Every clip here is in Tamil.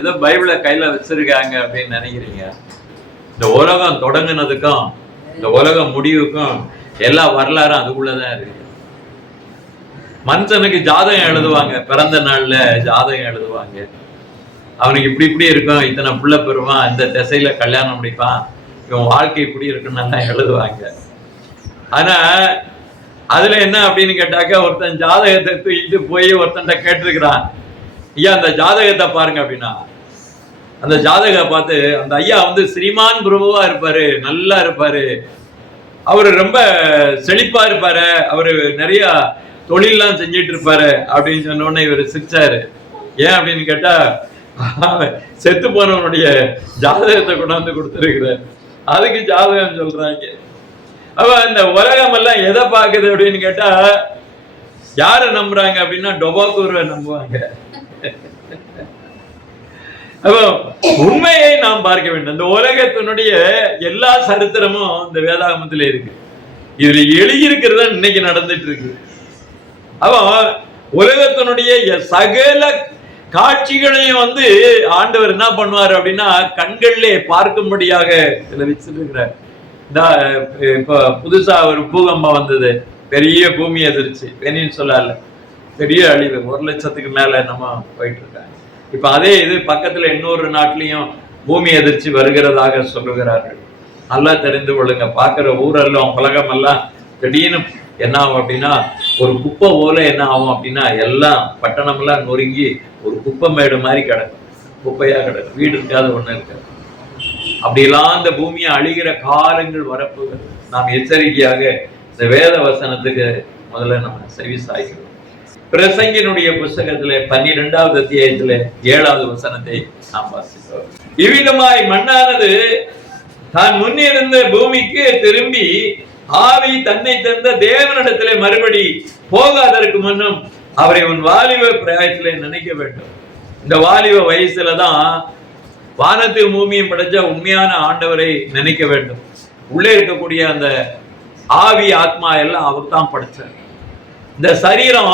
ஏதோ பைபிளை கையில வச்சிருக்காங்க அப்படின்னு நினைக்கிறீங்க. இந்த உலகம் தொடங்குனதுக்கும் இந்த உலகம் முடிவுக்கும் எல்லா வரலாறும் அதுக்குள்ளதான் இருக்கு. மனுஷனுக்கு ஜாதகம் எழுதுவாங்க, பிறந்த நாள்ல ஜாதகம் எழுதுவாங்க. அவனுக்கு இப்படி இப்படி இருக்கும், இத்தனை புள்ள பெறுவான், இந்த திசையில கல்யாணம் முடிப்பான், இவன் வாழ்க்கை இப்படி இருக்குன்னு எழுதுவாங்க. ஆனா அதுல என்ன அப்படின்னு கேட்டாக்க, ஒருத்தன் ஜாதகத்தை தூக்கிட்டு போய் ஒருத்தன் கேட்டிருக்கிறான், ஐயா அந்த ஜாதகத்தை பாருங்க அப்படின்னா. அந்த ஜாதகத்தை பார்த்து அந்த ஐயா ஸ்ரீமான் பிரபுவா இருப்பாரு, நல்லா இருப்பாரு, அவரு ரொம்ப செழிப்பா இருப்பாரு, அவரு நிறைய தொழிலெல்லாம் செஞ்சிட்டு இருப்பாரு அப்படின்னு சொன்ன உடனே இவர் சிரிச்சாரு. ஏன் அப்படின்னு கேட்டா, செத்து போனவனுடைய ஜாதகத்தை கொண்டாந்து கொடுத்துருக்கிறார், அதுக்கு ஜாதகம் சொல்றாங்க. அப்ப இந்த உலகம் எல்லாம் எதை பாக்குது அப்படின்னு கேட்டா, யார நம்புறாங்க அப்படின்னா டொபாக்கூரை நம்புவாங்க. அப்போ உண்மையை நாம் பார்க்க வேண்டும். இந்த உலகத்தினுடைய எல்லா சரித்திரமும் இந்த வேதாகமத்திலே இருக்கு. இதுல எழுதியிருக்கிறதா இன்னைக்கு நடந்துட்டு இருக்கு. அப்போ உலகத்தினுடைய சகல காட்சிகளையும் ஆண்டவர் என்ன பண்ணுவார் அப்படின்னா, கண்களிலே பார்க்கும்படியாக இதுல வச்சிருக்கிறார். இப்ப புதுசா ஒரு பூகம்பம் வந்தது, பெரிய பூமி எதிர்ச்சி, பெனின்சுலால பெரிய அழிவு, 1,00,000க்கு மேல நம்ம போயிட்டு இருக்காங்க. இப்ப அதே இது பக்கத்துல இன்னொரு நாட்டிலையும் பூமி எதிர்ச்சி வருகிறதாக சொல்லுகிறார்கள். நல்லா தெரிந்து கொள்ளுங்க. பாக்குற ஊரெல்லாம் உலகம் எல்லாம் திடீர்னு என்ன ஆகும் அப்படின்னா, ஒரு குப்பை போல என்ன ஆகும் அப்படின்னா, எல்லாம் பட்டணம் எல்லாம் நொறுங்கி ஒரு குப்பை மேடு மாதிரி கிடக்கும், குப்பையா கிடக்கும், வீடு இருக்காது, ஒண்ணு இருக்காது. அப்படியெல்லாம் இந்த பூமியை அழிகிற காலங்கள் வரப்போகிறது. நாம் எச்சரிக்கையாக இந்த வேத வசனத்துக்கு முதல்ல நம்ம செவி சாய்க்கிறோம். பிரசங்கினுடைய புஸ்தகத்துல 12வது அத்தியாயத்துல 7வது வசனத்தை நாம் வாசிக்கிறோம். இவ்விதமாய் மண்ணானது தான் முன்னிருந்த பூமிக்கு திரும்பி ஆவி தன்னை தந்த தேவனிடத்திலே மறுபடி போகாதற்கு முன்னும் அவரை உன் வாலிப பிராயத்திலே நினைக்க வேண்டும். இந்த வாலிப வயசுலதான் வானத்தையும் பூமியும் படைச்ச உண்மையான ஆண்டவரை நினைக்க வேண்டும். உள்ளே இருக்கக்கூடிய அந்த ஆவி ஆத்மா எல்லாம் அவர் தான் படைச்சார். இந்த சரீரம்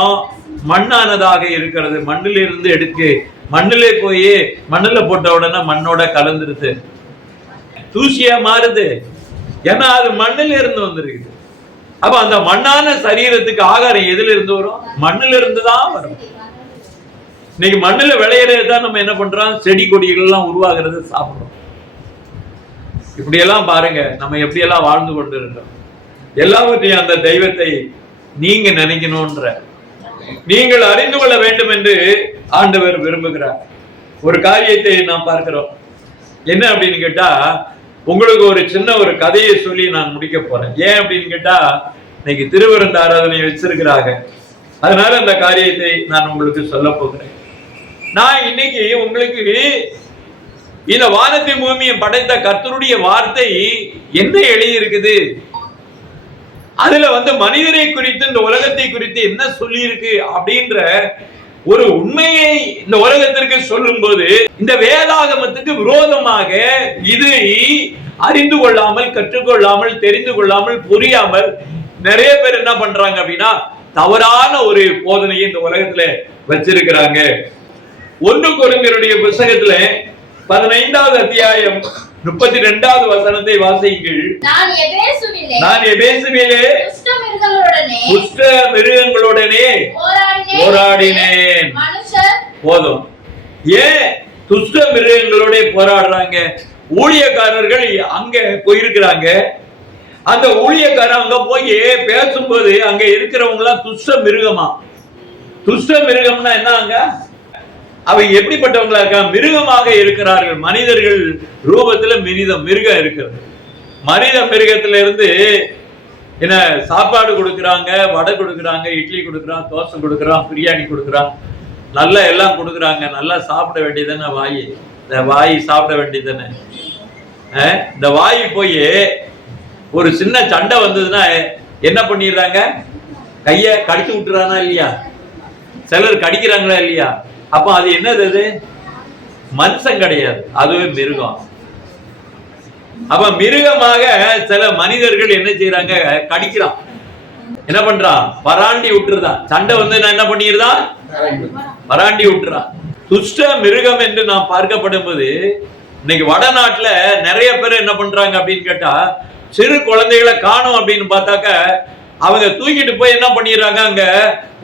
மண்ணானதாக இருக்கிறது, மண்ணிலிருந்து எடுத்து மண்ணிலே போய் மண்ணுல போட்ட உடனே மண்ணோட கலந்துருது, தூசியா மாறுது. ஏன்னா அது மண்ணில இருந்து வந்திருக்குது. அப்ப அந்த மண்ணான சரீரத்துக்கு ஆகாரம் எதுல இருந்து வரும்? மண்ணில இருந்து தான் வரும். இன்னைக்கு மண்ணுல விளையிறதுதான் நம்ம என்ன பண்றோம், செடி கொடிகள் எல்லாம் உருவாகிறது சாப்பிடுறோம். இப்படி எல்லாம் பாருங்க நம்ம எப்படி எல்லாம் வாழ்ந்து கொண்டு இருக்கோம். எல்லாவற்றையும் அந்த தெய்வத்தை நீங்க நினைக்கணும்ன்ற, நீங்கள் அறிந்து கொள்ள வேண்டும் என்று ஆண்டவர் விரும்புகிறார். ஒரு காரியத்தை நாம் பார்க்கிறோம். என்ன அப்படின்னு கேட்டா, உங்களுக்கு ஒரு சின்ன ஒரு கதையை சொல்லி நான் முடிக்க போறேன். ஏன் அப்படின்னு கேட்டா, இன்னைக்கு திருவிருந்து ஆராதனை வச்சிருக்கிறாங்க, அதனால அந்த காரியத்தை நான் உங்களுக்கு சொல்ல போகிறேன். நான் இன்னைக்கு உங்களுக்கு இந்த வானத்தையும் பூமியும் படைத்த கர்த்தருடைய வார்த்தை என்ன எழுதி இருக்குது, அதுல மனிதரை குறித்து இந்த உலகத்தை குறித்து என்ன சொல்லி இருக்கு அப்படின்ற ஒரு உண்மையை இந்த உலகத்திற்கு சொல்லும் போது, இந்த வேதாகமத்துக்கு விரோதமாக இதை அறிந்து கொள்ளாமல், கற்றுக்கொள்ளாமல், தெரிந்து கொள்ளாமல், புரியாமல் நிறைய பேர் என்ன பண்றாங்க அப்படின்னா, தவறான ஒரு போதனையை இந்த உலகத்துல வச்சிருக்கிறாங்க. 1 கொரிந்தியருடைய புத்தகத்துல 15வது அத்தியாயம் 32வது வசனத்தை வாசியுங்கள். நான் எபேசுவிலே துஷ்ட மிருகங்களுடனே போராடினேன். போதும். ஏன் துஷ்ட மிருகங்களோட போராடுறாங்க? ஊழியக்காரர்கள் அங்க போயிருக்கிறாங்க. அந்த ஊழியக்காரன் அங்க போய் பேசும்போது அங்க இருக்கிறவங்க எல்லாம் துஷ்ட மிருகமா. துஷ்ட மிருகம்னா என்ன? அங்க அவங்க எப்படிப்பட்டவங்களா இருக்கா? மிருகமாக இருக்கிறார்கள். மனிதர்கள் ரூபத்துல மிருகம் இருக்கிறது. மனித மிருகத்துல இருந்து என்ன சாப்பாடு கொடுக்குறாங்க, வடை கொடுக்குறாங்க, இட்லி கொடுக்குறான், தோசை கொடுக்குறான், பிரியாணி கொடுக்குறான், நல்லா எல்லாம் கொடுக்குறாங்க. நல்லா சாப்பிட வேண்டியதானே வாய், இந்த வாய் சாப்பிட வேண்டியதானே. இந்த வாய் போய் ஒரு சின்ன சண்டை வந்ததுன்னா என்ன பண்ணிடுறாங்க? கைய கடிச்சு விட்டுறானா இல்லையா? சிலர் கடிக்கிறாங்களா இல்லையா? அப்ப அது என்னது? அது மனுஷன் கிடையாது, அதுவே மிருகம். அப்ப மிருகமாக சில மனிதர்கள் என்ன செய்யறாங்க? கடிக்கிறான். என்ன பண்றான்? பராண்டி விட்டுருதான். சண்டை என்ன பண்ணிடுதான்? பராண்டி விட்டுறான். துஷ்ட மிருகம் என்று நாம் பார்க்கப்படும் போது இன்னைக்கு வடநாட்டுல நிறைய பேர் என்ன பண்றாங்க அப்படின்னு கேட்டா, சிறு குழந்தைகளை காணும் அப்படின்னு பார்த்தாக்க அவங்க தூக்கிட்டு போய் என்ன பண்ணிடுறாங்க, அங்க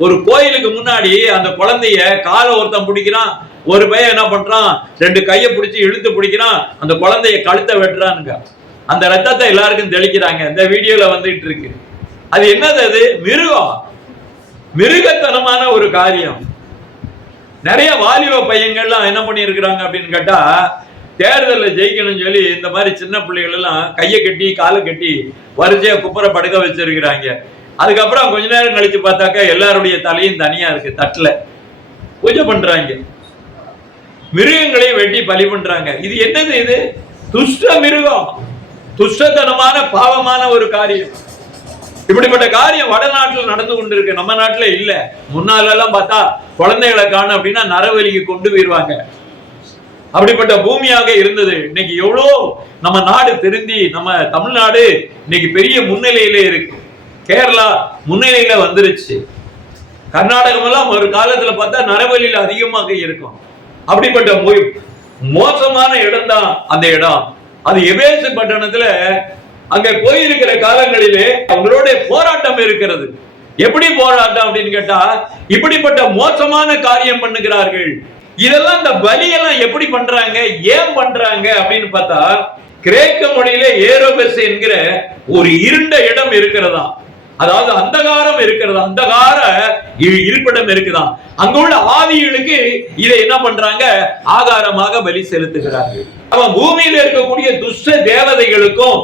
ஒரு கோயிலுக்கு முன்னாடி அந்த குழந்தைய காலை ஒருத்தன் பிடிக்கிறான், ஒரு பையன் என்ன பண்றான், 2 கையை பிடிச்சி இழுத்து பிடிக்கிறான், அந்த குழந்தைய கழுத்தை வெட்டுறானுங்க. அந்த ரத்தத்தை எல்லாருக்கும் தெளிக்கிறாங்க. இந்த வீடியோல வந்துட்டு இருக்கு. அது என்னது? அது மிருகம், மிருகத்தனமான ஒரு காரியம். நிறைய வாலிப பையங்கள்லாம் என்ன பண்ணி இருக்கிறாங்க அப்படின்னு கேட்டா, தேர்தலில் ஜெயிக்கணும்னு சொல்லி இந்த மாதிரி சின்ன பிள்ளைகள் எல்லாம் கையை கட்டி காலை கட்டி வரிசையா குப்புற படுக்க வச்சிருக்கிறாங்க. அதுக்கப்புறம் கொஞ்ச நேரம் கழிச்சு பார்த்தாக்க எல்லாருடைய தலையும் தனியா இருக்கு, தட்டுல பூஜை பண்றாங்க, மிருகங்களையும் வெட்டி பலி பண்றாங்க. இது என்னது? இது துஷ்ட மிருகம், துஷ்டத்தனமான பாவமான ஒரு காரியம். இப்படிப்பட்ட காரியம் வடநாட்டில் நடந்து கொண்டிருக்கு, நம்ம நாட்டுல இல்ல. முன்னால எல்லாம் பார்த்தா குழந்தைகளை காணும் அப்படின்னா நரவலிக்கு கொண்டு போயிருவாங்க. அப்படிப்பட்ட பூமியாக இருந்தது. இன்னைக்கு எவ்வளோ நம்ம நாடு திருந்தி, நம்ம தமிழ்நாடு இன்னைக்கு பெரிய முன்னிலையில இருக்கு. கேரளா முன்னிலையில வந்துருச்சு. கர்நாடகம் எல்லாம் ஒரு காலத்துல பார்த்தா நரவலியில் அதிகமாக இருக்கும். அப்படிப்பட்ட மோசமான இடம் தான் அந்த இடம். அது எபேசு பட்டணத்துல அங்க போயிருக்கிற காலங்களிலே அவங்களோட போராட்டம் இருக்கிறது. எப்படி போராட்டம் அப்படின்னு கேட்டா, இப்படிப்பட்ட மோசமான காரியம் பண்ணுகிறார்கள். இதெல்லாம் இந்த பலியெல்லாம் எப்படி பண்றாங்க, ஏன் பண்றாங்க அப்படின்னு பார்த்தா, கிரேக்க மொழியில ஏரோபஸ் என்கிற ஒரு இருண்ட இடம் இருக்கிறதா, அதாவது அந்தகாரம் இருக்கிறதா, அந்தகார இருப்பிடம் இருக்குதா. அங்க உள்ள ஆவிகளுக்கு இதை என்ன பண்றாங்க, ஆகாரமாக பலி செலுத்துகிறார்கள். அவன் பூமியில இருக்கக்கூடிய துஷ்ட தேவதைகளுக்கும்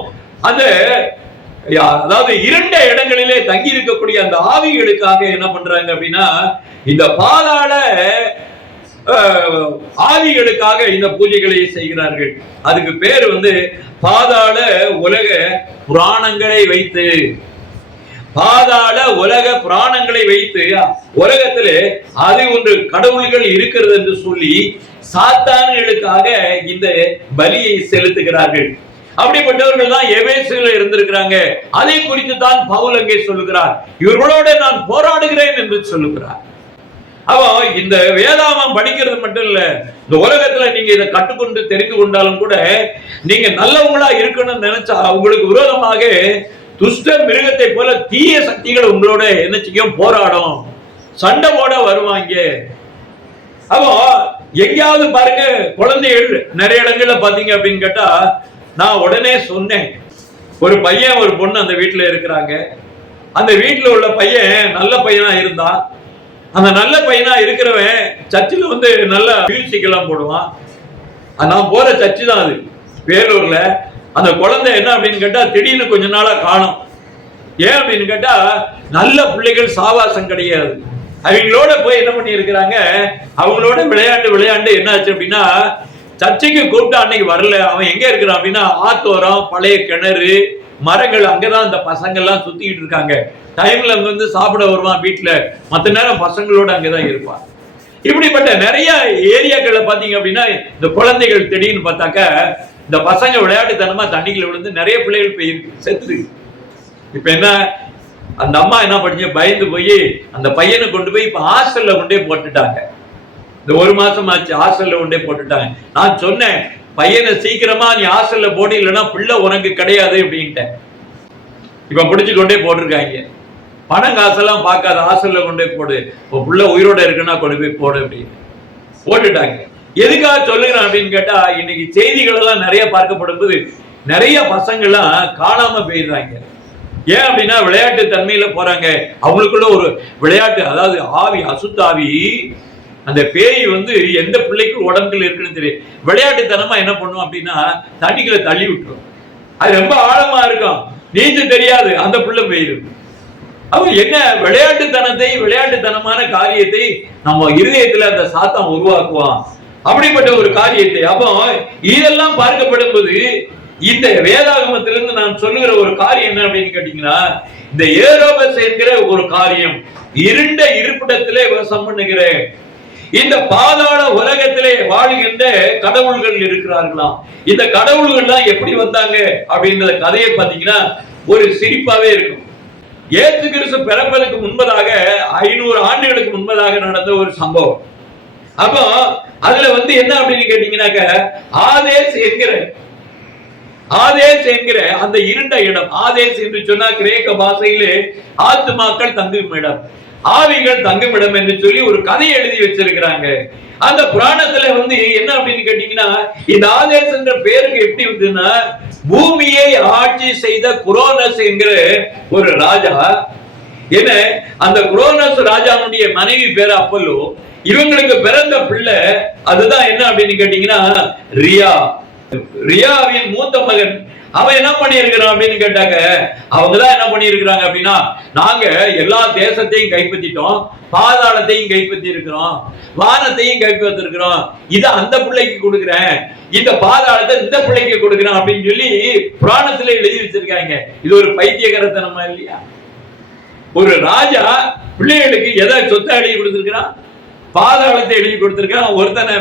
அந்த அதாவது இருண்ட இடங்களிலே தங்கி இருக்கக்கூடிய அந்த ஆவிகளுக்காக என்ன பண்றாங்க அப்படின்னா, இந்த பாதாள ஆவிகளுக்காக இந்த பூஜைகளை செய்கிறார்கள். அதுக்கு பேர் பாதாள உலக புராணங்களை வைத்து, பாதாள உலக புராணங்களை வைத்து உலகத்திலே அது ஒன்று கடவுள்கள் இருக்கிறது என்று சொல்லி சாத்தான்களுக்காக இந்த பலியை செலுத்துகிறார்கள். அப்படிப்பட்டவர்கள் தான் எபேசுல இருந்திருக்கிறாங்க. அதை குறித்து தான் பவுல் அங்கே சொல்லுகிறார், இவர்களோட நான் போராடுகிறேன் என்று சொல்லுகிறார். அவ இந்த வேதாமம் படிக்கிறது மட்டும் இல்ல, இந்த உலகத்துல நீங்க இதை கற்றுக்கொண்டு தெரிந்து கொண்டாலும் கூட, நீங்க நல்லவங்களா இருக்கணும்னு நினைச்சா உங்களுக்கு விரோதமாக துஷ்ட மிருகத்தை போல தீய சக்திகள் உங்களோட என்ன செய்யும், போராடும், சண்டை போட வருவாங்க. அப்போ எங்கேயாவது பாருங்க, குழந்தைகள் நிறைய இடங்கள்ல பாத்தீங்க அப்படின்னு கேட்டா, நான் உடனே சொன்னேன், ஒரு பையன் ஒரு பொண்ணு அந்த வீட்டுல இருக்கிறாங்க. அந்த வீட்டுல உள்ள பையன் நல்ல பையனா இருந்தான். அந்த நல்ல பையனா இருக்கிறவன் சர்ச்சில் நல்ல மியூசிக் எல்லாம் போடுவான். நான் போற சர்ச்சு தான் அது, வேலூர்ல. அந்த குழந்தை என்ன அப்படின்னு கேட்டா, திடீர்னு கொஞ்ச நாளா காணும். ஏன் அப்படின்னு கேட்டா, நல்ல பிள்ளைகள் சாவாசம் கிடையாது. அவங்களோட போய் என்ன பண்ணி இருக்கிறாங்க, அவங்களோட விளையாண்டு என்ன ஆச்சு அப்படின்னா, சர்ச்சைக்கு கூப்பிட்டு அன்னைக்கு வரல. அவன் எங்க இருக்கிறான் அப்படின்னா, ஆத்தோரம், பழைய கிணறு, மரங்கள், அங்கதான் அந்த பசங்க எல்லாம் சுத்திக்கிட்டு இருக்காங்க. டைம்ல அங்க சாப்பிட வருவான் வீட்டுல, மற்ற நேரம் பசங்களோட அங்கதான் இருப்பான். இப்படிப்பட்ட நிறைய ஏரியாக்கள்ல பாத்தீங்க அப்படின்னா, இந்த குழந்தைகள் திடீர்னு பார்த்தாக்க இந்த பசங்க விளையாட்டுத்தனமா தண்ணிக்குள்ள விழுந்து நிறைய பிள்ளைகள் போய் செத்துது. இப்ப என்ன, அந்த அம்மா என்ன பண்ணி பயந்து போய் அந்த பையனை கொண்டு போய் இப்ப ஹாஸ்டல்ல கொண்டே போட்டுட்டாங்க. இந்த 1 மாசம் ஆச்சு, ஹாஸ்டல்ல கொண்டே போட்டுட்டாங்க. நான் சொன்னேன், பையனை சீக்கிரமா நீ ஹாஸ்டல்ல போடு, இல்லைன்னா பிள்ளை உனக்கு கிடையாது அப்படின்ட்டேன். இப்ப பிடிச்சு கொண்டே போட்டிருக்காங்க. பணம் காசெல்லாம் பார்க்காத, ஹாஸ்டல்ல கொண்டே போடு, இப்போ பிள்ளை உயிரோட இருக்குன்னா கொண்டு போய் போடு அப்படின்னு போட்டுட்டாங்க. எதுக்காக சொல்லுகிறேன் அப்படின்னு கேட்டா, இன்னைக்கு செய்திகள் எல்லாம் நிறைய பார்க்கப்படும் போது நிறைய பசங்கள்லாம் காணாம போயிடுறாங்க. ஏன் அப்படின்னா, விளையாட்டு தன்மையில போறாங்க. அவங்களுக்குள்ள ஒரு விளையாட்டு, அதாவது ஆவி, அசுத்தாவி, அந்த பேய் எந்த பிள்ளைக்கு உடம்புல இருக்குன்னு தெரியும். விளையாட்டுத்தனமா என்ன பண்ணும் அப்படின்னா, தண்ணிக்குள்ள தள்ளி விட்டுரும். அது ரொம்ப ஆழமா இருக்கும், நீச்ச தெரியாது, அந்த பிள்ளை போயிடும். அவன் என்ன விளையாட்டுத்தனத்தை, விளையாட்டுத்தனமான காரியத்தை நம்ம இருதயத்துல அந்த சாத்தான் உருவாக்குவான். அப்படிப்பட்ட ஒரு காரியத்தை. அப்போ இதெல்லாம் பார்க்கப்படும் போது இந்த வேதாகமத்திலிருந்து நான் சொல்லுகிற ஒரு காரியம் என்ன அப்படின்னு கேட்டீங்கன்னா, இந்த ஏரோபஸ் என்கிற ஒரு காரியம் இருண்ட இருப்பிடத்திலே வாசம் பண்ணுகிற இந்த பாதாள உலகத்திலே வாழ்கின்ற கடவுள்கள் இருக்கிறார்களாம். இந்த கடவுள்கள்லாம் எப்படி வந்தாங்க அப்படின்ற கதையை பார்த்தீங்கன்னா ஒரு சிரிப்பாவே இருக்கும். இயேசு கிறிஸ்து பிறப்பதற்கு முன்பதாக 500 ஆண்டுகளுக்கு முன்பதாக நடந்த ஒரு சம்பவம். அப்போ அதுல என்ன அப்படின்னு கேட்டீங்கன்னாக்க, ஆதேஸ் என்கிற அந்த இருண்ட இடம், ஆதேஸ் என்று சொன்னா கிரேக்க பாஷையிலே ஆத்துமாக்கள் தங்கும் இடம், ஆவிகள் தங்கும் இடம் என்று சொல்லி ஒரு கதையை எழுதி வச்சிருக்கிறாங்க. அந்த புராணத்துல என்ன அப்படின்னு கேட்டீங்கன்னா, இந்த ஆதேஸ் என்ற பேருக்கு எப்படி வந்ததுன்னா, பூமியை ஆட்சி செய்த குரோனஸ் என்கிற ஒரு ராஜா, என்ன அந்த குரோனஸ் ராஜாவுடைய மனைவி பேர் அப்பல்லோ, இவங்களுக்கு பிறந்த பிள்ளை அதுதான் என்ன அப்படின்னு கேட்டீங்கன்னா ரியாவின் மூத்த மகன். அவன் என்ன பண்ணியிருக்கிறான் அப்படின்னு கேட்டாங்க, அவங்கதான் என்ன பண்ணியிருக்கிறாங்க அப்படின்னா, நாங்க எல்லா தேசத்தையும் கைப்பற்றிட்டோம், பாதாளத்தையும் கைப்பற்றி இருக்கிறோம், வானத்தையும் கைப்பற்றி இருக்கிறோம், இத அந்த பிள்ளைக்கு கொடுக்குறேன், இந்த பாதாளத்தை இந்த பிள்ளைக்கு கொடுக்குறேன் அப்படின்னு சொல்லி புராணத்துல எழுதி வச்சிருக்காங்க. இது ஒரு பைத்தியகரத்தனமா இல்லையா? ஒரு ராஜா பிள்ளைகளுக்கு எதை சொத்தை எழுதி கொடுத்திருக்கிறான்? பாதாளத்தை எழுதி கொடுத்திருக்கான். ஒருத்தனை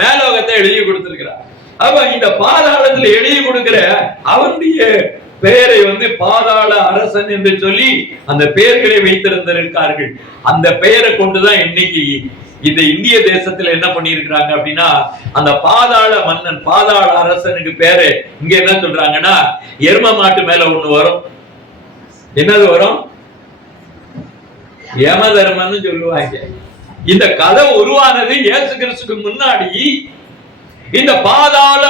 மேலோகத்தை எழுதி கொடுத்திருக்கிறான். அப்ப இந்த பாதாளத்தில் எழுதி கொடுக்கிற அவனுடைய பெயரை பாதாள அரசன் என்று சொல்லி அந்த பெயர்களை வைத்திருந்திருக்கார்கள். அந்த பெயரை கொண்டுதான் இன்னைக்கு இந்த இந்திய தேசத்துல என்ன பண்ணிருக்கிறாங்க அப்படின்னா, அந்த பாதாள மன்னன் பாதாள அரசனுக்கு பேரு இங்க என்ன சொல்றாங்கன்னா, எரும மாட்டு மேல ஒண்ணு வரும். என்னது வரும்? யம தர்மன்னு சொல்லுவாங்க. இந்த கதை உருவானது இயேசு கிறிஸ்துக்கு முன்னாடி இந்த பாதாள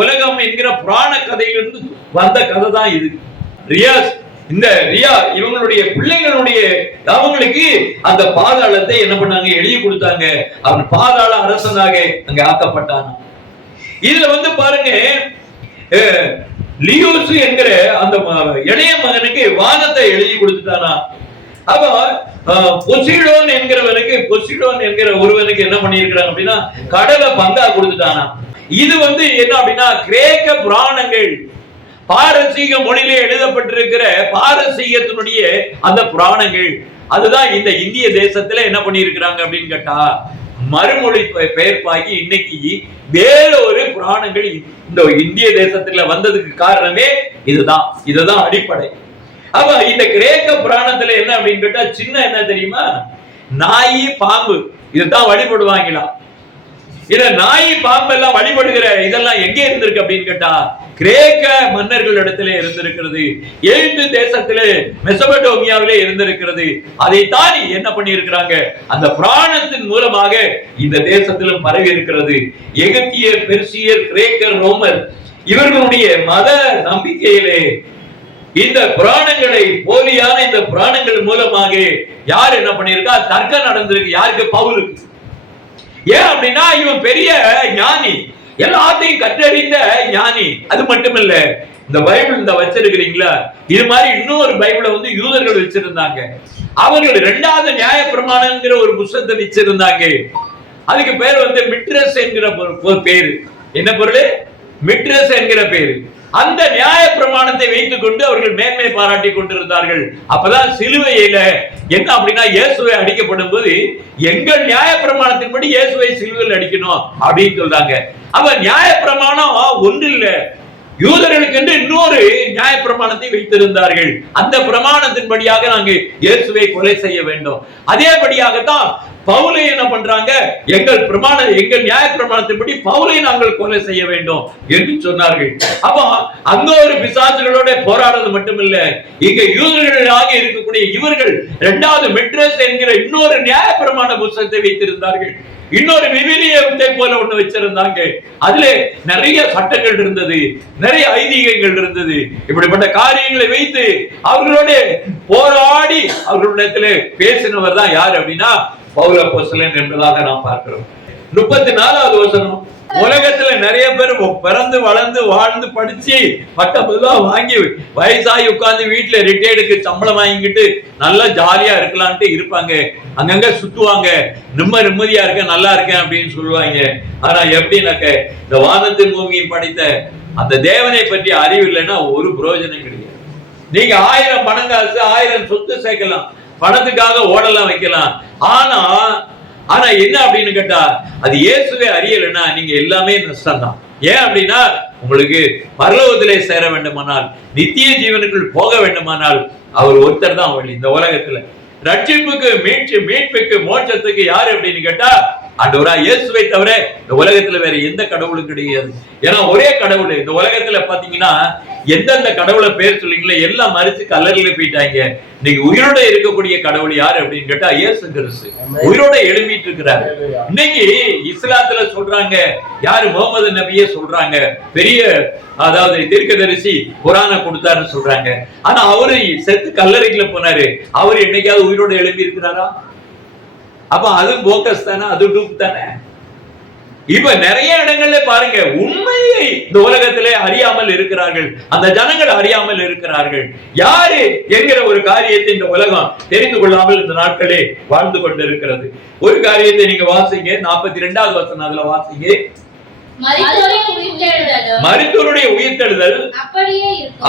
உலகம் என்கிற புராண கதையிலிருந்து வந்த கதை தான் இது. ரியா இவங்களுடைய பிள்ளைகளுடைய அவங்களுக்கு அந்த பாதாளத்தை என்ன பண்ணாங்க, எழுதி கொடுத்தாங்க. அவன் பாதாள அரசனாக அங்க ஆக்கப்பட்டான். இதுல பாருங்க, லியோஸ் என்கிற அந்த இளைய மகனுக்கு வானத்தை எழுதி கொடுத்துட்டானா. அப்ப பொசிடோன் என்கிற ஒருவனுக்கு என்ன பண்ணிருக்கிறாங்க அப்படின்னா, கடலை பங்கா கொடுத்துட்டானா. இது என்ன அப்படின்னா, கிரேக்க புராணங்கள் பாரசீக மொழியிலே எழுதப்பட்டிருக்கிற பாரசீகத்தினுடைய அந்த புராணங்கள், அதுதான் இந்த இந்திய தேசத்துல என்ன பண்ணிருக்கிறாங்க அப்படின்னு கேட்டா, மறுமொழி பெயர்ப்பாகி இன்னைக்கு வேற ஒரு புராணங்கள் இந்த இந்திய தேசத்துல வந்ததுக்கு காரணமே இதுதான் அடிப்படை. அப்ப இந்த கிரேக்க புராணத்துல என்ன அப்படின்னு கேட்டா, சின்ன என்ன தெரியுமா, நாய் பாம்பு இதுதான் வழிபடுவாங்களாம். இத நாய் பாம்பு எல்லாம் வழிபடுகிற இதெல்லாம் எங்க இருந்திருக்கு அப்படின்னு கேட்டா, கிரேக்க மன்னர்கள் இடத்துல இருந்திருக்கிறது, எகிப்து தேசத்திலே மெசபடோமியாவிலே இருந்திருக்கிறது. அதை தாண்டி என்ன பண்ணி இருக்கிறாங்க, அந்த புராணத்தின் மூலமாக இந்த தேசத்திலும் பரவி இருக்கிறது. எகிப்தியர், பெர்சியர், கிரேக்கர், ரோமர் இவர்களுடைய மத நம்பிக்கையிலே இந்த புராணங்களை, போலியான இந்த புராணங்கள் மூலமாக யார் என்ன பண்ணிருக்கா, தர்க்கம் நடந்திருக்கு. யாருக்கு? பவுலுக்கு. ஏன் அப்படின்னா, இவன் பெரிய ஞானி, எல்லாத்தையும் கற்றறிந்த ஞானி. அது மட்டுமில்ல, இந்த பைபிள் வச்சிருக்கிறீங்களா, இது மாதிரி இன்னொரு பைபிளை யூதர்கள் வச்சிருந்தாங்க. அவர்கள் 2வது நியாய பிரமாணம்ங்கிற ஒரு புத்தகத்தை வச்சிருந்தாங்க. அதுக்கு பேர் மிட்ரஸ் என்கிற பேரு. என்ன பொருள்? மிட்ரஸ் என்கிற பேரு. அந்த நியாய பிரமாணத்தை வைத்துக் கொண்டு அவர்கள் மேன்மை பாராட்டி கொண்டிருந்தார்கள். அப்பதான் சிலுவையில என்ன அப்படின்னா, இயேசுவை அடிக்கப்படும் போது எங்கள் நியாய பிரமாணத்தின்படி இயேசுவை சிலுவையில் அடிக்கணும் அப்படின்னு சொல்றாங்க. அப்ப நியாய பிரமாணம் ஒன்று இல்ல, யூதர்களுக்கு என்று இன்னொரு நியாய பிரமாணத்தை வைத்திருந்தார்கள். அந்த பிரமாணத்தின்படியாக நாங்கள் இயேசுவை கொலை செய்ய வேண்டும். அதேபடியாகத்தான் பவுலை என்ன பண்றாங்க, எங்கள் நியாய பிரமாணத்தின்படி பவுலை நாங்கள் கொலை செய்ய வேண்டும் என்று சொன்னார்கள். அப்போ அங்க ஒரு பிசாசுகளோட போராடுறது மட்டுமில்ல, இங்க யூதர்களாக இருக்கக்கூடிய இவர்கள் 2வது மெட்ரஸ் என்கிற இன்னொரு நியாய பிரமாண புத்தகத்தை வைத்திருந்தார்கள். இன்னொரு விவிலியத்தை போல ஒண்ணு வச்சிருந்தாங்க. அதுல நிறைய சட்டங்கள் இருந்தது, நிறைய ஐதீகங்கள் இருந்தது. இப்படிப்பட்ட காரியங்களை வைத்து அவர்களோட போராடி அவர்களிடத்துல பேசினவர் தான் யார் அப்படின்னா, பவுல் அப்போஸ்தலன் என்பதாக நாம் பார்க்கிறோம். 34வது வசனம், உலகத்துல நிறைய பேர் பிறந்து வளர்ந்து வாழ்ந்து படிச்சு பட்டம் வாங்கி வயசாகி உட்கார்ந்து வீட்டுல ரிட்டையர்டுக்கு சம்பளம் வாங்கிக்கிட்டு நல்லா ஜாலியா இருக்கலான்ட்டு இருப்பாங்க. அங்கங்க சுத்துவாங்க, நிம்மதியா இருக்கேன், நல்லா இருக்கேன் அப்படின்னு சொல்லுவாங்க. ஆனா எப்படின்னாக்க, இந்த வானத்தின் பூமியை படைத்த அந்த தேவனை பற்றி அறிவு இல்லைன்னா ஒரு பிரயோஜனம் கிடையாது. நீங்க 1000 பணம் காசு 1000 சொத்து சேர்க்கலாம், பணத்துக்காக ஓடலாம் வைக்கலாம். ஆனா என்ன அப்படின்னு கேட்டா, அது இயேசுவே அறியலைன்னா நீங்க எல்லாமே நஷ்டம் தான். ஏன் அப்படின்னா, உங்களுக்கு பரலோகத்திலே சேர வேண்டுமானால், நித்திய ஜீவனுக்குள் போக வேண்டுமானால் அவர் ஒருத்தர் தான் வழி. இந்த உலகத்துல ரட்சிப்புக்கு, மீட்புக்கு, மோட்சத்துக்கு யாரு அப்படின்னு கேட்டா ஆண்டவரா இயேசுவை தவிர இந்த உலகத்துல வேற எந்த கடவுளும் கிடையாது. ஏன்னா ஒரே கடவுள். இந்த உலகத்துல பாத்தீங்கன்னா எந்தெந்த கடவுளை பேர் சொல்லிங்களோ எல்லாம் மறிச்சு கல்லறையில போயிட்டாங்க. இன்னைக்கு உயிரோட இருக்கக்கூடிய கடவுள் யாரு அப்படின்னு கேட்டா இயேசு கிறிஸ்து உயிரோட எழுப்பிட்டு இருக்கிறாரு. இன்னைக்கு இஸ்லாத்துல சொல்றாங்க யாரு, முகமது நபியே சொல்றாங்க, பெரிய அதாவது தீர்க்கதரிசி குரானை கொடுத்தாருன்னு சொல்றாங்க. ஆனா அவரு செத்து கல்லறைக்குள்ள போனாரு, அவரு என்னைக்காவது உயிரோட எழுப்பி இருக்கிறாரா? அப்ப அது போக்கஸ் தானே, அது டூப் தானே. இப்ப நிறைய இடங்கள்ல பாருங்க, உண்மையை இந்த உலகத்திலே அறியாமல் இருக்கிறார்கள், அந்த ஜனங்கள் அறியாமல் இருக்கிறார்கள். யாரு என்கிற ஒரு காரியத்தை இந்த உலகம் தெரிந்து கொள்ளாமல் இந்த நாட்களே வாழ்ந்து கொண்டிருக்கிறது. ஒரு காரியத்தை நீங்க வாசிங்க, 42வது வசனம், அதுல வாசிங்க. மரித்தோருடைய உயிர்த்தெழுதல்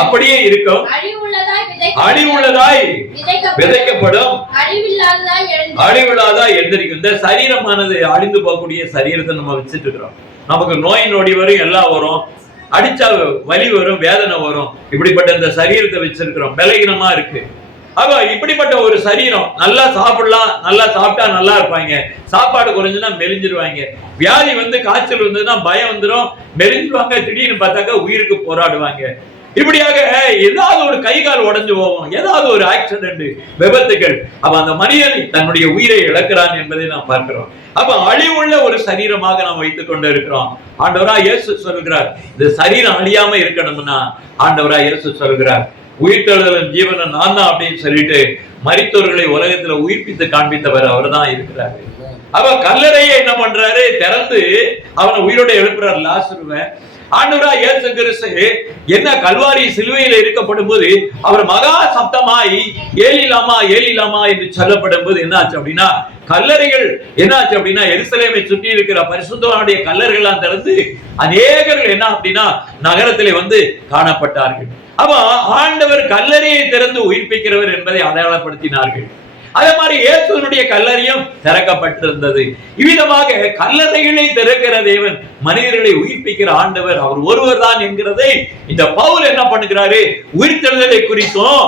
அப்படியே இருக்கும், அழிவுள்ளதாய் விதைக்கப்படும், அழிவில்லாதாய் எழுந்திருக்கும். இந்த சரீரமானது அழிந்து போகக்கூடிய சரீரத்தை நம்ம வச்சுட்டு இருக்கிறோம். நமக்கு நோய் நொடி வரும், எல்லாம் வரும், அடிச்சா வலி வரும், வேதனை வரும். இப்படிப்பட்ட இந்த சரீரத்தை வச்சிருக்கிறோம், பலகீனமா இருக்கு. அப்ப இப்படிப்பட்ட ஒரு சரீரம் நல்லா சாப்பிடலாம், நல்லா சாப்பிட்டா நல்லா இருப்பாங்க, சாப்பாடு குறைஞ்சுன்னா மெலிஞ்சிருவாங்க. வியாதி வந்து காய்ச்சல் வந்ததுன்னா பயம் வந்துடும், மெலிஞ்சிருவாங்க. திடீர்னு பார்த்தாக்க உயிருக்கு போராடுவாங்க. இப்படியாக ஏதாவது ஒரு கை கால் உடஞ்சு போவோம், ஏதாவது ஒரு ஆக்சிடென்ட், விபத்துகள். அப்ப அந்த மனிதன் தன்னுடைய உயிரை இழக்கிறான் என்பதை நாம் பார்க்கிறோம். அப்ப அழிவுள்ள ஒரு சரீரமாக நாம் வைத்துக் கொண்டு இருக்கிறோம். ஆண்டவரா இயேசு சொல்கிறார், இந்த சரீரம் அழியாம இருக்கணும்னா ஆண்டவரா இயேசு சொல்கிறார், உயிர்த்தெழுதலும் ஜீவனும் நான் தான் அப்படின்னு சொல்லிட்டு மரித்தோர்களை உலகத்துல உயிர்ப்பித்து காண்பித்தவர் அவர் தான் இருக்கிறாரு. அவ கல்லறையை என்ன பண்றாரு, திறந்து அவனை உயிரோட எழுப்புறாரு லாசருவை. ஆண்டவரா இயேசு கிறிஸ்து என்ன கல்வாரி சிலுவையில் இருக்கப்படும் போது அவர் மகா சப்தமாய் ஏலிலாமா ஏலிலாமா என்று சொல்லப்படும் போது என்ன ஆச்சு அப்படின்னா, கல்லறைகள் என்னாச்சு அப்படின்னா எருசலேமை சுற்றி இருக்கிற பரிசுத்தவானுடைய கல்லறைகள்லாம் திறந்து அநேகர்கள் என்ன அப்படின்னா நகரத்திலே வந்து காணப்பட்டார்கள். அப்ப ஆண்டவர் கல்லறையை திறந்து உயிர்ப்பிக்கிறவர் என்பதை அடையாளப்படுத்தினார்கள். அதே மாதிரி இயேசுவினுடைய கல்லறையும் திறக்கப்பட்டிருந்தது. இவ்விதமாக கல்லறைகளை திறக்கிற தேவன் மனிதர்களை உயிர்ப்பிக்கிற ஆண்டவர் அவர் ஒருவர் தான் என்கிறதை இந்த பவுல் என்ன பண்ணுகிறாரு, உயிர்த்தெழுதலை குறித்தும்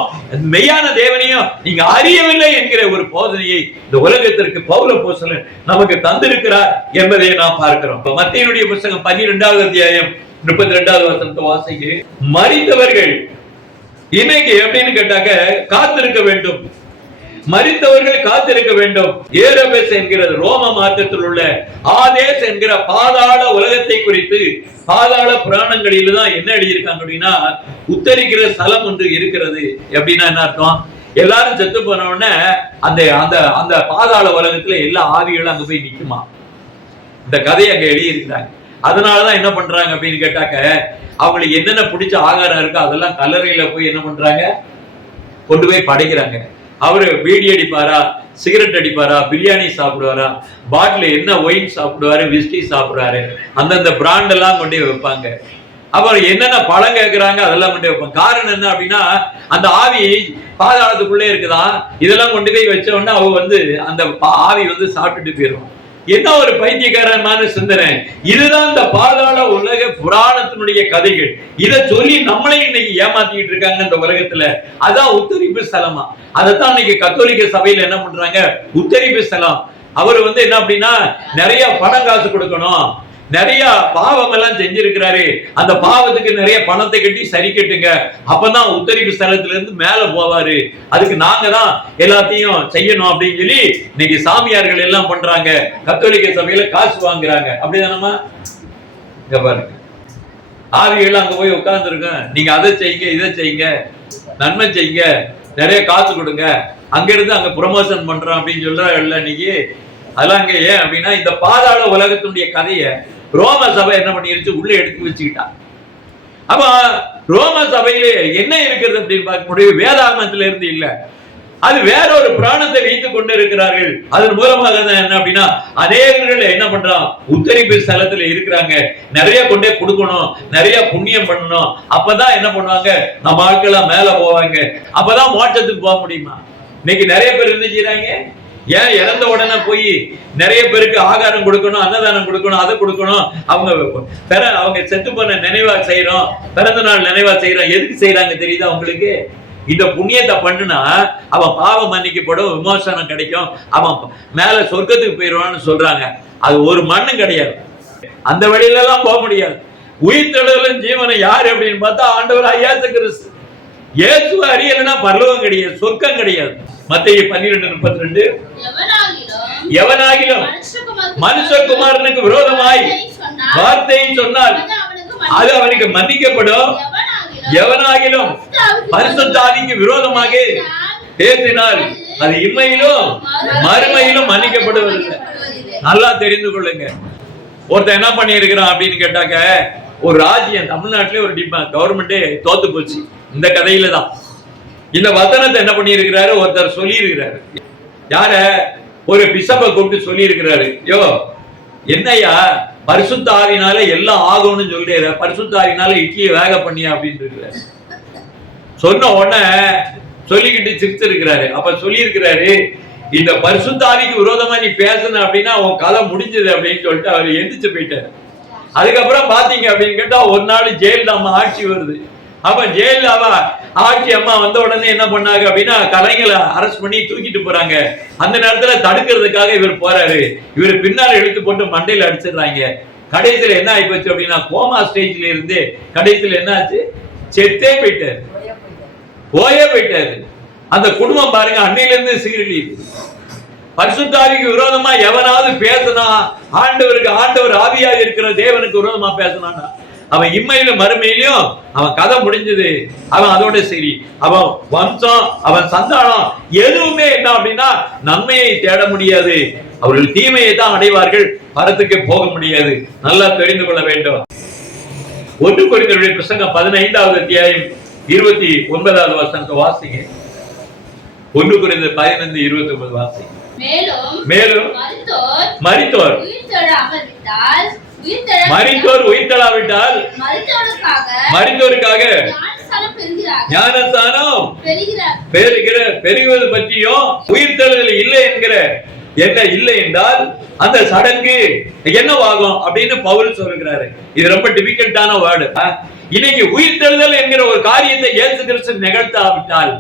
மெய்யான தேவனையும் நீங்க அறியவில்லை என்கிற ஒரு போதனையை இந்த உலகத்திற்கு பவுல் அப்போஸ்தலன் நமக்கு தந்திருக்கிறார் என்பதை நாம் பார்க்கிறோம். மத்தேயுடைய புத்தகம் 12வது அத்தியாயம் 32வது வசனத்தை வாசிங்க. மரித்தவர்கள் இன்னைக்கு எப்படின்னு கேட்டாக்க காத்திருக்க வேண்டும், மரித்தவர்கள் காத்திருக்க வேண்டும். ஏரோபேஸ் என்கிறது ரோம மார்க்கத்தில் உள்ள ஆதேஸ் என்கிற பாதாள உலகத்தை குறித்து பாதாள புராணங்களில் தான் என்ன எழுதியிருக்காங்க அப்படின்னா, உத்தரிக்கிற ஸ்தலம் ஒன்று இருக்கிறது. எப்படின்னா என்ன அர்த்தம், எல்லாரும் செத்து போன உடனே அந்த அந்த அந்த பாதாள உலகத்துல எல்லா ஆவிகளும் அங்க போய் நிக்குமா. இந்த கதையை அங்க எழுதியிருக்கிறாங்க. அதனாலதான் என்ன பண்றாங்க அப்படின்னு கேட்டாக்க, அவங்களுக்கு என்னென்ன பிடிச்ச ஆகாரம் இருக்கோ அதெல்லாம் கல்லறையில போய் என்ன பண்றாங்க, கொண்டு போய் படைக்கிறாங்க. அவரு பீடி அடிப்பாரா, சிகரெட் அடிப்பாரா, பிரியாணி சாப்பிடுவாரா, பாட்டில் என்ன ஒயின் சாப்பிடுவாரு, விஸ்கி சாப்பிடுவாரு, அந்தந்த பிராண்ட் எல்லாம் கொண்டு போய் வைப்பாங்க. அப்புறம் என்னென்ன பழம் கேட்கிறாங்க அதெல்லாம் கொண்டு வைப்பாங்க. காரணம் என்ன அப்படின்னா, அந்த ஆவி பாதாளத்துக்குள்ளே இருக்குதான், இதெல்லாம் கொண்டு போய் வச்ச உடனே அவ வந்து அந்த ஆவி வந்து சாப்பிட்டுட்டு போயிடும். என்ன ஒரு பைத்தியக்காரமான சிந்தனை. இதுதான் இந்த பாதாள உலக புராணத்தினுடைய கதைகள். இதை சொல்லி நம்மளே இன்னைக்கு ஏமாத்திட்டு இருக்காங்க இந்த உலகத்துல. அதான் உத்தரிப்பு ஸ்தலமா. அதைத்தான் இன்னைக்கு கத்தோலிக்க சபையில என்ன பண்றாங்க, உத்தரிப்பு ஸ்தலம். அவர் வந்து என்ன அப்படின்னா நிறைய பணம் காசு கொடுக்கணும், நிறைய பாவம் எல்லாம் செஞ்சிருக்கிறாரு, அந்த பாவத்துக்கு நிறைய பணத்தை கட்டி சரி கட்டுங்க, அப்பதான் உத்தரிப்பு ஸ்தலத்துல இருந்து மேல போவாரு, அதுக்கு நாங்க தான் எல்லாத்தையும் செய்யணும் அப்படின்னு சொல்லி இன்னைக்கு சாமியார்கள் எல்லாம் பண்றாங்க. கத்தோலிக்க சபையில காசு வாங்குறாங்க. அப்படிதானமா? இங்க பாருங்க, ஆவிகள் அங்க போய் உட்கார்ந்து இருக்கேன், நீங்க அதை செய்யுங்க, இதை செய்யுங்க, நன்மை செய்யுங்க, நிறைய காசு கொடுங்க, அங்க இருந்து அங்க ப்ரமோஷன் பண்றோம் அப்படின்னு சொல்றாங்கல்ல இன்னைக்கு. அதெல்லாம் அங்க ஏன் அப்படின்னா, இந்த பாதாள உலகத்தினுடைய கதையை ரோம சபை என்ன பண்ணிருச்சு, உள்ள எடுத்து வச்சுக்கிட்டா. அப்ப ரோம சபையில என்ன இருக்கிறது அப்படின்னு பார்க்க முடியும், வேதாகமத்துல இருந்து இல்ல, அது வேற ஒரு புராணத்தை வைத்துக் கொண்டு இருக்கிறார்கள். அதன் மூலமாக என்ன அப்படின்னா, அநேகர்கள் என்ன பண்றான், உத்தரிப்பு ஸ்தலத்துல இருக்கிறாங்க, நிறைய கொண்டே கொடுக்கணும், நிறைய புண்ணியம் பண்ணணும், அப்பதான் என்ன பண்ணுவாங்க, நம்ம ஆட்கள் மேல போவாங்க, அப்பதான் மோட்சத்துக்கு போக முடியுமா. இன்னைக்கு நிறைய பேர் என்ன செய்யறாங்க, ஏன் இறந்த உடனே போய் நிறைய பேருக்கு ஆகாரம் கொடுக்கணும், அன்னதானம் கொடுக்கணும், அதை கொடுக்கணும், அவங்க செத்து போன நினைவா செய்யறோம், பிறந்த நாள் நினைவா செய்யறோம். எதுக்கு செய்யறாங்க தெரியுதா உங்களுக்கு? இந்த புண்ணியத்தை பண்ணுனா அவன் பாவம் மன்னிக்கப்படும், விமோசனம் கிடைக்கும், அவன் மேல சொர்க்கத்துக்கு போயிடுவான்னு சொல்றாங்க. அது ஒரு மண்ணும் கிடையாது. அந்த வழியில எல்லாம் போக முடியாது. உயிர்த்தெழுதலும் ஜீவனை யாரு அப்படின்னு பார்த்தா ஆண்டவர் இயேசு கிறிஸ்து. இயேசுவை அறியலைன்னா பரலோகம் கிடையாது, சொர்க்கம் கிடையாது. மத்தேயு 12:32 எவனாகிலும் மனுஷகுமாரனுக்கு விரோதமாய் வார்த்தையை சொன்னால் அது அவனுக்கு மன்னிக்கப்படும், எவனாகிலும் பரிசுத்த ஆவிக்கு விரோதமாக பேசினால் அது இம்மையிலும் மறுமையிலும் மன்னிக்கப்படுவதில்லை. நல்லா தெரிந்து கொள்ளுங்க. ஒருத்தன் என்ன பண்ணி இருக்கிறான் அப்படின்னு கேட்டாக்க, ஒரு ராஜ்யம் தமிழ்நாட்டிலே ஒரு கவர்மெண்டே தோத்து போச்சு. இந்த கதையில தான் இந்த வசனத்தை என்ன பண்ணி இருக்கிறாரு, ஒருத்தர் சொல்லி இருக்கிறாரு. யார? ஒரு பிஷப்பை கூப்பிட்டு சொல்லி இருக்கிறாரு, யோ என்னையா பரிசுத்த ஆவினால எல்லாம் ஆகும்னு சொல்லிடுற, பரிசுத்த ஆவினால இட்லியை வேக பண்ணியா அப்படின்னு இருக்கிறாரு. சொன்ன உடனே சொல்லிக்கிட்டு சிரிச்சிருக்கிறாரு. அப்ப சொல்லி இருக்கிறாரு, இந்த பரிசுத்த ஆவிக்கு விரோதமா நீ பேசணும் அப்படின்னா உன் கதை முடிஞ்சது அப்படின்னு சொல்லிட்டு அவர் எந்திரிச்சு போயிட்டாரு. அதுக்கப்புறம் பாத்தீங்க அப்படின்னு கேட்டா ஒரு நாள் ஜெயலலிதா அம்மா ஆட்சி வருது. அப்ப ஜெயலலிதாவா ஆட்சி அம்மா வந்த உடனே என்ன பண்ணாங்க அப்படின்னா கலைஞரை அரெஸ்ட் பண்ணி தூக்கிட்டு போறாங்க. அந்த நேரத்துல தடுக்கிறதுக்காக இவர் போறாரு. இவர் பின்னால இழுத்து போட்டு மண்டையில அடிச்சிடுறாங்க. கடைசியில என்ன ஆகி போச்சு அப்படின்னா கோமா ஸ்டேஜ்ல இருந்து கடைசியில என்ன ஆச்சு, செத்தே போயிட்டாரு, போயே போயிட்டாரு. அந்த குடும்பம் பாருங்க அன்னையில இருந்து சீரழியுது. பரிசுத்த ஆவிக்கு விரோதமா எவனாவது பேசினா, ஆண்டவர் ஆவியாக இருக்கிற தேவனுக்கு விரோதமா பேசினானா அவன் இம்மையில மறுமையிலும் அவன் கதை முடிஞ்சது. அவன் அதோட சரி, அவன் வம்சம் அவன் சந்தானம் எதுவுமே என்ன அப்படின்னா நன்மையை தேட முடியாது. அவர்கள் தீமையை தான் அடைவார்கள், பரத்துக்கு போக முடியாது. நல்லா தெரிந்து கொள்ள வேண்டும். 1 கொரிந்தியருடைய புத்தகம் 15வது அத்தியாயம் 29வது வசனத்தை வாசிங்க. 1 கொரிந்தியர் 15:29 வாசிங்க. மேலும் மரித்தோர் உயிர்த்தெழாவிட்டால் மரித்தோருக்காக ஞானஸ்நானம் பெறுவது பற்றியும் உயிர்த்தெழுதல் இல்லை என்கிற என்ன இல்லை என்றால் அந்த சடங்கு என்னவாகும் அப்படின்னு பவுல் சொல்லுகிறாரு. இது ரொம்ப டிபிகல்ட்டான வேர்டு. இன்னைக்கு உயிர்த்தெழுதல் என்கிற ஒரு காரியத்தை இயேசு கிறிஸ்து நிகழ்த்தாவிட்டால்,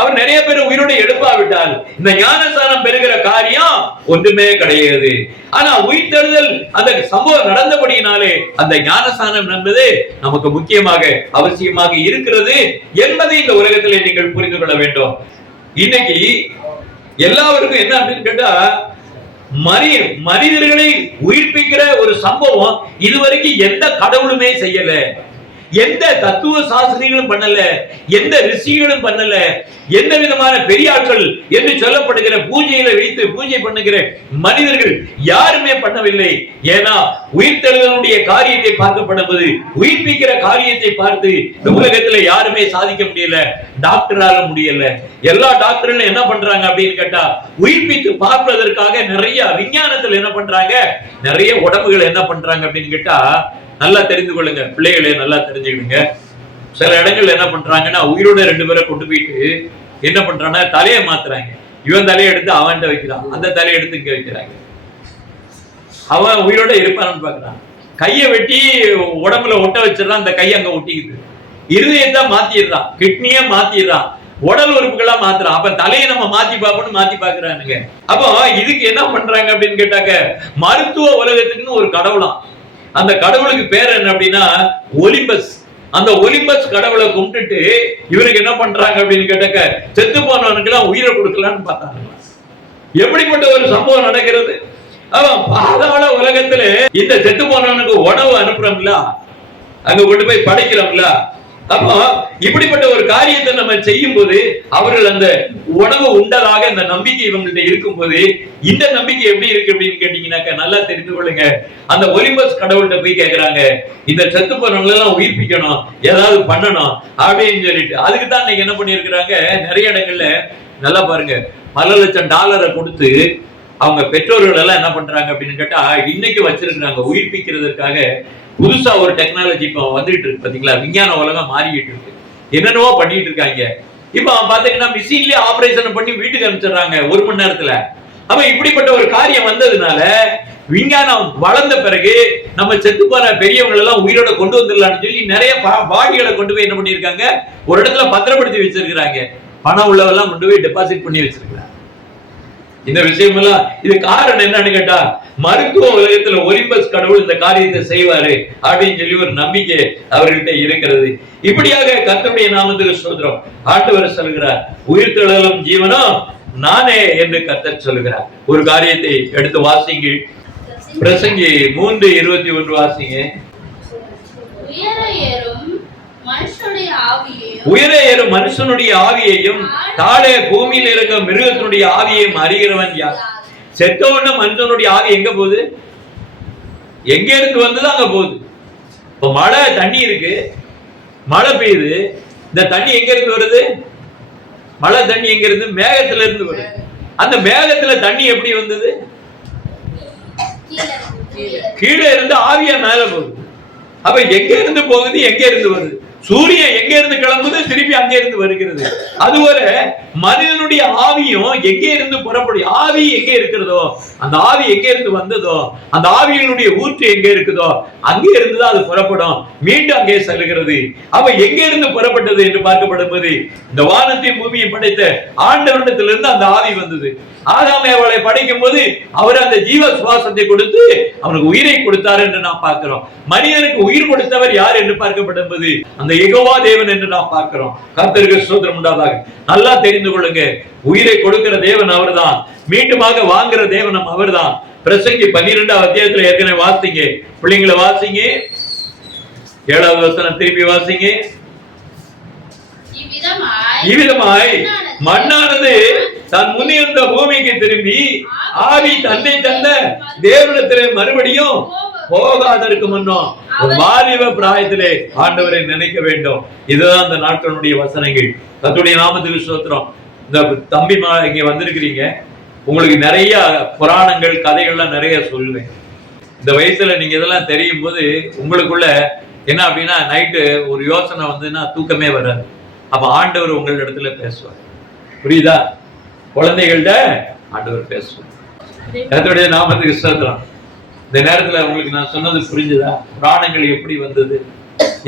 அவர் நிறைய பேர் உயிரோடு எழுப்பாவிட்டால் இந்த ஞானஸ்நானம் பெறுகிற காரியம் ஒன்றுமே கிடையாது. ஆனா உயிர்த்தெழுதல் அந்த சம்பவம் நடந்தபடியினாலே அந்த ஞானஸ்நானம் என்பது நமக்கு முக்கியமாக அவசியமாக இருக்கிறது என்பதை இந்த உலகத்திலே நீங்கள் புரிந்து கொள்ள வேண்டும். இன்னைக்கு எல்லாருக்கும் என்ன அப்படின்னு கேட்டா, மனிதர்களை உயிர்ப்பிக்கிற ஒரு சம்பவம் இதுவரைக்கும் எந்த கடவுளுமே செய்யல, எந்த தத்துவ சாஸ்திரிகளும் பண்ணல, எந்த ரிஷிகளும் பண்ணல, எந்த விதமான பெரியாட்கள் என்று சொல்லப்படுகிற பூஜையில வைத்து பூஜை பண்ணுகிற மனிதர்கள் யாருமே பண்ணவில்லை. ஏன்னா உயிர்த்தெழுதலுடைய காரியத்தை பார்க்கப்படும்போது உயிர்ப்பிக்கிற காரியத்தை பார்த்து இந்த உலகத்துல யாருமே சாதிக்க முடியல, டாக்டரால முடியல. எல்லா டாக்டர்களும் என்ன பண்றாங்க அப்படின்னு கேட்டா, உயிர்ப்பித்து பார்ப்பதற்காக நிறைய விஞ்ஞானத்துல என்ன பண்றாங்க, நிறைய உடம்புகள் என்ன பண்றாங்க அப்படின்னு கேட்டா, நல்லா தெரிந்து கொள்ளுங்க பிள்ளைகளே, நல்லா தெரிஞ்சுக்கிடுங்க. சில இடங்கள்ல என்ன பண்றாங்கன்னா, உயிரோட 2 பேரை கொண்டு போயிட்டு என்ன பண்றாங்கன்னா தலையை மாத்துறாங்க. இவன் தலையை எடுத்து அவன்கிட்ட வைக்கிறான், அந்த தலையை எடுத்து இங்க வைக்கிறாங்க. அவன் உயிரோட இருப்பான்னு பாக்குறான். கையை வெட்டி உடம்புல ஒட்ட வச்சிடறான், அந்த கை அங்க ஒட்டிக்குது. இருதயத்தை மாத்திடுறான், கிட்னிய மாத்திடுறான், உடல் உறுப்புகளா மாத்துறான். அப்ப தலையை நம்ம மாத்தி பார்ப்போம்னு மாத்தி பாக்குறானுங்க. அப்போ இதுக்கு என்ன பண்றாங்க அப்படின்னு கேட்டாக்க, மருத்துவ உலகத்துக்குன்னு ஒரு கடவுளாம். அந்த கடவுளுக்கு பேர் என்ன அப்படின்னா ஒலிம்பஸ். அந்த ஒலிம்பஸ் கடவுளை கும்பிட்டுட்டு இவருக்கு என்ன பண்றாங்க அப்படின்னு கேட்டாக்க, செத்து போனவனுக்கு எல்லாம் உயிரை கொடுக்கலான்னு பார்த்தாங்க. எப்படிப்பட்ட ஒரு சம்பவம் நடக்கிறது. அவன் பாதாள உலகத்துல இந்த செத்து போனவனுக்கு உணவு அனுப்புறோம்ல, அங்க கொண்டு போய் படைக்கிறோம்ல. அப்போ இப்படிப்பட்ட ஒரு காரியத்தை நம்ம செய்யும் போது அவர்கள் அந்த உணவு உண்டதாக இந்த நம்பிக்கை இவங்கள்ட்ட இருக்கும் போது, இந்த நம்பிக்கை எப்படி இருக்கு அப்படின்னு கேட்டீங்கன்னாக்க நல்லா தெரிந்து கொள்ளுங்க. அந்த ஒலிம்பஸ் கடவுள்கிட்ட போய் கேட்கிறாங்க, இந்த செத்து போனவங்களை எல்லாம் உயிர்ப்பிக்கணும், ஏதாவது பண்ணணும் அப்படின்னு சொல்லிட்டு. அதுக்கு தான் இன்னைக்கு என்ன பண்ணிருக்கிறாங்க, நிறைய இடங்கள்ல நல்லா பாருங்க, பல லட்சம் டாலரை கொடுத்து அவங்க பெற்றோர்கள் எல்லாம் என்ன பண்றாங்க அப்படின்னு கேட்டா, இன்னைக்கு வச்சிருக்கிறாங்க உயிர்ப்பிக்கிறதுக்காக. புதுசா ஒரு டெக்னாலஜி இப்ப வந்துட்டு இருக்கு பாத்தீங்களா, விஞ்ஞான உலகம் மாறிட்டு இருக்கு, என்னென்னவோ பண்ணிட்டு இருக்காங்க. இப்ப பாத்தீங்கன்னா மிஷின்லயே ஆபரேஷன் பண்ணி வீட்டுக்கு அனுப்பிச்சிடுறாங்க 1 மணி நேரத்துல. அப்ப இப்படிப்பட்ட ஒரு காரியம் வந்ததுனால விஞ்ஞானம் வளர்ந்த பிறகு நம்ம செத்து போன பெரியவங்க எல்லாம் உயிரோட கொண்டு வந்துடலாம்னு சொல்லி நிறைய பாடிகளை கொண்டு போய் என்ன பண்ணிருக்காங்க, ஒரு இடத்துல பத்திரப்படுத்தி வச்சிருக்கிறாங்க. பணம் உள்ளவெல்லாம் கொண்டு போய் டெபாசிட் பண்ணி வச்சிருக்கிறாங்க. இந்த விஷயம் எல்லாம் இது காரணம் என்னன்னு கேட்டா, மருத்துவ உலகத்துல ஒலிம்பஸ் கடவுள் இந்த காரியத்தை செய்வாரு அப்படின்னு சொல்லி ஒரு நம்பிக்கை அவர்கிட்ட இருக்கிறது. இப்படியாக கர்த்தருடைய நாமத்துக்கு ஸ்தோத்திரம். ஆண்டவர் சொல்கிறார், உயிர் தெழுதலும் ஜீவனும் நானே என்று கர்த்தர் சொல்கிறார். ஒரு காரியத்தை எடுத்து வாசிங்க, பிரசங்கி 3:21 வாசிங்க. உயர ஏறும் மனுஷனுடைய ஆவியையும் தாழே பூமியில் இருக்க மிருகத்தினுடைய ஆவியையும் அறிகிறவன் யார்? செத்தவன மனுஷனுடைய ஆவி எங்க போகுது? எங்க இருந்து வந்தது அங்க போகுது. இப்ப மழை தண்ணி இருக்கு, மழை பெய்யுது. இந்த தண்ணி எங்க இருந்து வருது? மழை தண்ணி எங்க இருந்து? மேகத்துல இருந்து வருது. அந்த மேகத்துல தண்ணி எப்படி வந்தது? கீழே இருந்து ஆவியா மேல போகுது. அப்ப எங்க இருந்து போகுது, எங்க இருந்து வருது? சூரியன் எங்க இருந்து கிளம்புது, திருப்பி அங்கே இருந்து வருகிறது. அதுபோல மனிதனுடைய ஆவியும் எங்கே இருந்து புறப்படும். ஆவி எங்க இருக்கிறதோ, அந்த ஆவி எங்க இருந்து வந்ததோ, அந்த ஆவியினுடைய ஊற்று எங்க இருக்குதோ அங்கே இருந்துதான் அது புறப்படும், மீண்டும் அங்கே செல்லுகிறது. அவ எங்க இருந்து புறப்பட்டது என்று பார்க்கப்படும் போது, இந்த வானத்தையும் பூமியை படைத்த ஆண்டவரிடத்திலிருந்து அந்த ஆவி வந்தது. ஆதாம் ஏவாளை படைக்கும் போது அவர் அந்த ஜீவ சுவாசத்தை கொடுத்து அவனுக்கு உயிரை கொடுத்தார் என்று நாம் பார்க்கிறோம். மனிதனுக்கு உயிர் கொடுத்தவர் யார் என்று பார்க்கப்படும் போது அந்த யெகோவா தேவன் என்று நாம் பார்க்கிறோம். கர்த்தருக்கு ஸ்தோத்திரம் உண்டாதாக. நல்லா தெரிந்து கொள்ளுங்க, உயிரை கொடுக்கிற தேவன் அவர்தான், மீண்டுமாக வாங்குற தேவன் அவர்தான். பிரசங்கி 12ஆம் அத்தியாயத்துல ஏற்கனவே வாசிங்க, பிள்ளைங்களை வாசிங்க. 7வது வசனம் திருப்பி வாசிங்க. இவ்விதமாய் மண்ணானது தன் முன்னிருந்த பூமிக்கு திரும்பி ஆவி தன்னை தந்த தேவனிடத்திலே மறுபடியும் போகாதற்கு முன்னும் ஒரு வாலிப பிராயத்திலே ஆண்டவரை நினைக்க வேண்டும். இதுதான் இந்த நாட்களுடைய வசனங்கள். கர்த்தருடைய நாமத்துக்கு ஸ்தோத்திரம். இந்த தம்பி இங்க வந்திருக்கிறீங்க, உங்களுக்கு நிறைய புராணங்கள் கதைகள்லாம் நிறைய சொல்லுவேன். இந்த வயசுல நீங்க இதெல்லாம் தெரியும் போது உங்களுக்குள்ள என்ன அப்படின்னா, நைட்டு ஒரு யோசனை வந்துன்னா தூக்கமே வராது. அப்ப ஆண்டவர் உங்கள் இடத்துல பேசுவார். புரியுதா? குழந்தைகள்கிட்ட ஆண்டவர் பேசுவார். கர்த்தருடைய நாமத்துக்கு ஸ்தோத்திரம். இந்த நேரத்துல உங்களுக்கு நான் சொன்னது புரிஞ்சுதா? புராணங்கள் எப்படி வந்தது,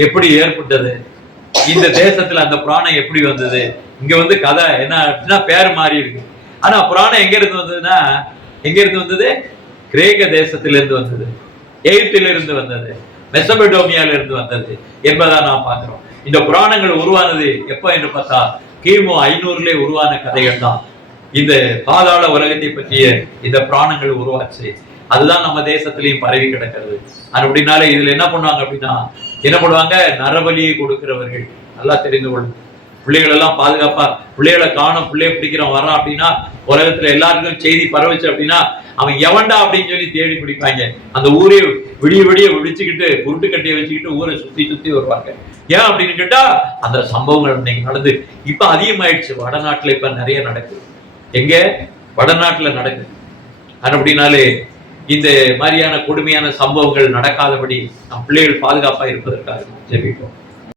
எப்படி ஏற்பட்டது, இந்த தேசத்துல அந்த புராணம் எப்படி வந்தது? இங்க வந்து கதை என்ன அப்படின்னா பேர் மாறி இருக்கு. ஆனா புராணம் எங்க இருந்து வந்ததுன்னா, எங்க இருந்து வந்தது? கிரேக்க தேசத்திலிருந்து வந்தது, எகிப்திலிருந்து வந்தது, மெசபடோமியால இருந்து வந்தது என்பதா நாம் பார்க்கிறோம். இந்த புராணங்கள் உருவானது எப்ப என்று பார்த்தா கிமு 500 உருவான கதைகள் தான். இந்த பாதாள உலகத்தை பற்றிய இந்த புராணங்கள் உருவாச்சு. அதுதான் நம்ம தேசத்திலையும் பரவி கிடக்கிறது. அப்படின்னாலே இதுல என்ன பண்ணுவாங்க அப்படின்னா, என்ன பண்ணுவாங்க, நரபலியை கொடுக்கிறவர்கள். நல்லா தெரிந்து கொள்ளும். பிள்ளைகள் எல்லாம் பாதுகாப்பா, பிள்ளைகளை காணும், பிள்ளைய பிடிக்கிறவன் வரான் அப்படின்னா உலகத்துல எல்லாருக்கும் செய்தி பரவச்சு அப்படின்னா அவன் எவன்டா அப்படின்னு சொல்லி தேடி பிடிப்பாங்க. அந்த ஊரே விடிய விடிய விடிச்சுக்கிட்டு உருட்டு கட்டியை வச்சுக்கிட்டு ஊரை சுத்தி சுத்தி வருவாங்க. ஏன் அப்படின்னு கேட்டா அந்த சம்பவங்கள் இன்னைக்கு நடந்து இப்ப அதிகமாயிடுச்சு. வடநாட்டுல இப்ப நிறைய நடக்குது. எங்க? வடநாட்டுல நடக்குது. அப்படின்னாலே இந்த மாதிரியான கொடுமையான சம்பவங்கள் நடக்காதபடி நம் பிள்ளைகள் பாதுகாப்பா இருப்பதற்காக ஜெபிப்போம்.